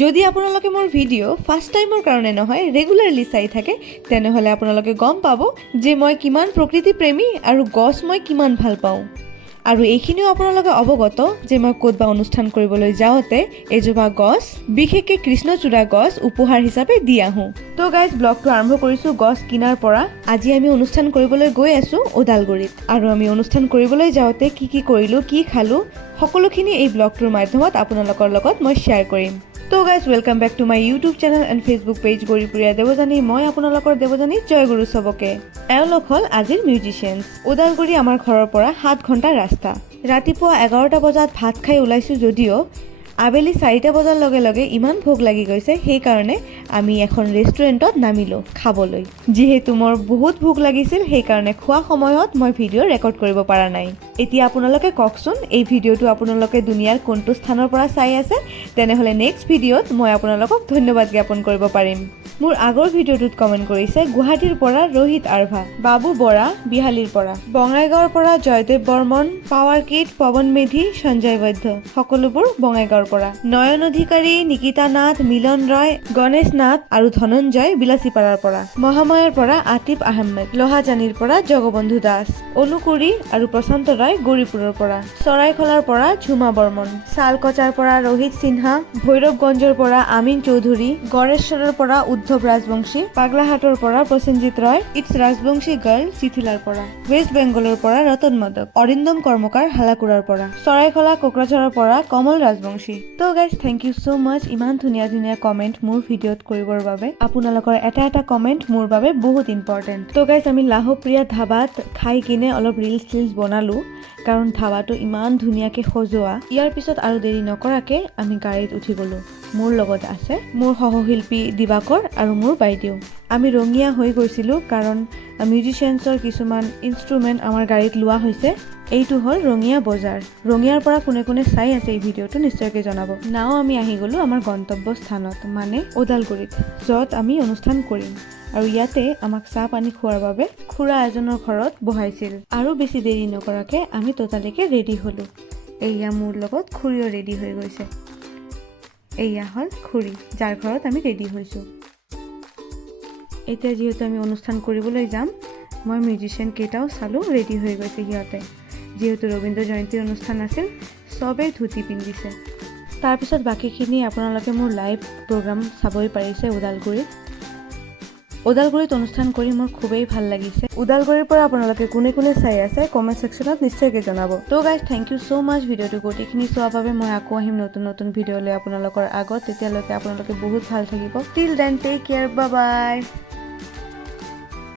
যদি আপোনালোকে মোৰ ভিডিঅ' ফাৰ্ষ্ট টাইমৰ কাৰণে নহয় ৰেগুলাৰলি চাই থাকে তেনেহ'লে আপোনালোকে গম পাব যে মই কিমান প্ৰকৃতি প্ৰেমী আৰু গছ মই কিমান ভাল পাওঁ। আৰু এইখিনিও আপোনালোকে অৱগত যে মই ক'ত বা অনুষ্ঠান কৰিবলৈ যাওঁতে এজোপা গছ বিশেষকৈ কৃষ্ণচূড়া গছ উপহাৰ হিচাপে দি আহোঁ। তো গাইজ ব্লগটো আৰম্ভ কৰিছোঁ গছ কিনাৰ পৰা। আজি আমি অনুষ্ঠান কৰিবলৈ গৈ আছোঁ ওদালগুৰিত, আৰু আমি অনুষ্ঠান কৰিবলৈ যাওঁতে কি কি কৰিলোঁ, কি খালোঁ, সকলোখিনি এই ব্লগটোৰ মাধ্যমত আপোনালোকৰ লগত মই শ্বেয়াৰ কৰিম। তো guys welcome back to my YouTube channel and Facebook page Gauripuriya Devyani. মই আপোনালোকৰ দেৱযানী, জয় গুৰু চবকে। এওঁলোক হ'ল আজিৰ মিউজিচিয়ানছ। ওদালগুৰি আমাৰ ঘৰৰ পৰা 7 ঘণ্টাৰ ৰাস্তা। ৰাতিপুৱা 11টা বজাত ভাত খাই ওলাইছোঁ যদিও আবেলি 4টা বজাৰ লগে লগে ইমান ভোক লাগি গৈছে, সেইকাৰণে আমি এখন ৰেষ্টুৰেণ্টত নামিলোঁ খাবলৈ। যিহেতু মোৰ বহুত ভোক লাগিছিল সেইকাৰণে খোৱা সময়ত মই ভিডিঅ' ৰেকৰ্ড কৰিব পৰা নাই। এতিয়া আপোনালোকে কওকচোন এই ভিডিঅ'টো আপোনালোকে দুনিয়াৰ কোনটো স্থানৰ পৰা চাই আছে, তেনেহ'লে নেক্সট ভিডিঅ'ত মই আপোনালোকক ধন্যবাদ জ্ঞাপন কৰিব পাৰিম। মোৰ আগৰ ভিডিঅ'টোত কমেণ্ট কৰিছে গুৱাহাটীৰ পৰা ৰোহিত আৰভা, বাবু বৰা বিহালীৰ পৰা, বঙাইগাঁৱৰ পৰা জয়দেৱ বৰ্মন, পাৱাৰ কিড, পৱন মেধি, সঞ্জয় বৈদ্য, সকলোবোৰ বঙাইগাঁৱৰ পৰা, নয়ন অধিকাৰী, নিকিতা নাথ, মিলন ৰয়, গণেশ নাথ আৰু ধনঞ্জয় বিলাচীপাৰাৰ পৰা, মহাময়ৰ পৰা আতিফ আহমেদ, লোহাজানীৰ পৰা জগবন্ধু দাস, অনুকুৰি আৰু প্ৰশান্ত ৰায় গৌৰীপুৰৰ পৰা, চৰাইখলাৰ পৰা ঝুমা বৰ্মন, শালকচাৰ পৰা ৰোহিত সিনহা, ভৈৰৱগঞ্জৰ পৰা আমিন চৌধুৰী, গড়েশ্বৰৰ পৰা উদ্ধৱ ৰাজবংশী, পাগলাহাটৰ পৰা প্ৰসেনজিৎ ৰয়, ইটছ ৰাজবংশী গাৰ্ল চিথিলাৰ পৰা, ৱেষ্ট বেংগলৰ পৰা ৰতন মদক, অৰিন্দম কৰ্মকাৰ হালাকুৰাৰ পৰা, চৰাইখলা কোকৰাঝাৰৰ পৰা কমল ৰাজবংশী। তো গাইজ থেংক ইউ ছ' মাছ ইমান ধুনীয়া ধুনীয়া কমেণ্ট মোৰ ভিডিঅ'ত কৰিবৰ বাবে। আপোনালোকৰ এটা এটা কমেণ্ট মোৰ বাবে বহুত ইম্পৰ্টেণ্ট। তো গাইজ আমি লাহপ্ৰিয়া ধাবাত খাই কিনে অলপ ৰিলছ বনালোঁ, কাৰণ ধাবাটো ইমান ধুনীয়াকৈ সজোৱা। ইয়াৰ পিছত আৰু দেৰি নকৰাকৈ আমি গাড়ীত উঠি গ'লোঁ। মোৰ লগত আছে মোৰ সহশিল্পী দিবাকৰ আৰু মোৰ বাইদেউ। আমি ৰঙীয়া হৈ গৈছিলোঁ কাৰণ মিউজিচিয়ানছৰ কিছুমান ইনষ্ট্ৰুমেণ্ট আমাৰ গাড়ীত লোৱা হৈছে। এইটো হ'ল ৰঙীয়া বজাৰ। ৰঙীয়াৰ পৰা কোনে কোনে চাই আছে এই ভিডিঅ'টো নিশ্চয়কৈ জনাব। নাও আমি আহি গ'লোঁ আমাৰ গন্তব্য স্থানত, মানে ওদালগুৰিত, য'ত আমি অনুষ্ঠান কৰিম। আৰু ইয়াতে আমাক চাহ পানী খোৱাৰ বাবে খুৰা এজনৰ ঘৰত বহাইছিল। আৰু বেছি দেৰি নকৰাকৈ আমি ততালিকে ৰেডি হ'লোঁ। এয়া মোৰ লগত খুৰীও ৰেডি হৈ গৈছে। এয়া হ'ল খুৰী, যাৰ ঘৰত আমি ৰেডি হৈছোঁ। এতিয়া যিহেতু আমি অনুষ্ঠান কৰিবলৈ যাম, মই মিউজিচিয়ান কেইটাও চালোঁ, ৰেডি হৈ গৈছে সিহঁতে। যিহেতু ৰবীন্দ্ৰ জয়ন্তীৰ অনুষ্ঠান আছিল, চবেই ধুতি পিন্ধিছে। তাৰপিছত বাকীখিনি আপোনালোকে মোৰ লাইভ প্ৰগ্ৰাম চাবই পাৰিছে ওদালগুৰিত। ওদালগুৰিত অনুষ্ঠান কৰি মোৰ খুবেই ভাল লাগিছে। ওদালগুৰিৰ পৰা আপোনালোকে কোনে কোনে চাই আছে কমেণ্ট ছেকশ্যনত নিশ্চয়কৈ জনাব। তো গাইজ থেংক ইউ ছ' মাছ ভিডিঅ'টো গোটেইখিনি চোৱাৰ বাবে। মই আকৌ আহিম নতুন নতুন ভিডিঅ' লৈ আপোনালোকৰ আগত। তেতিয়ালৈকে আপোনালোকে বহুত ভাল থাকিব। Till then take care, bye বাই।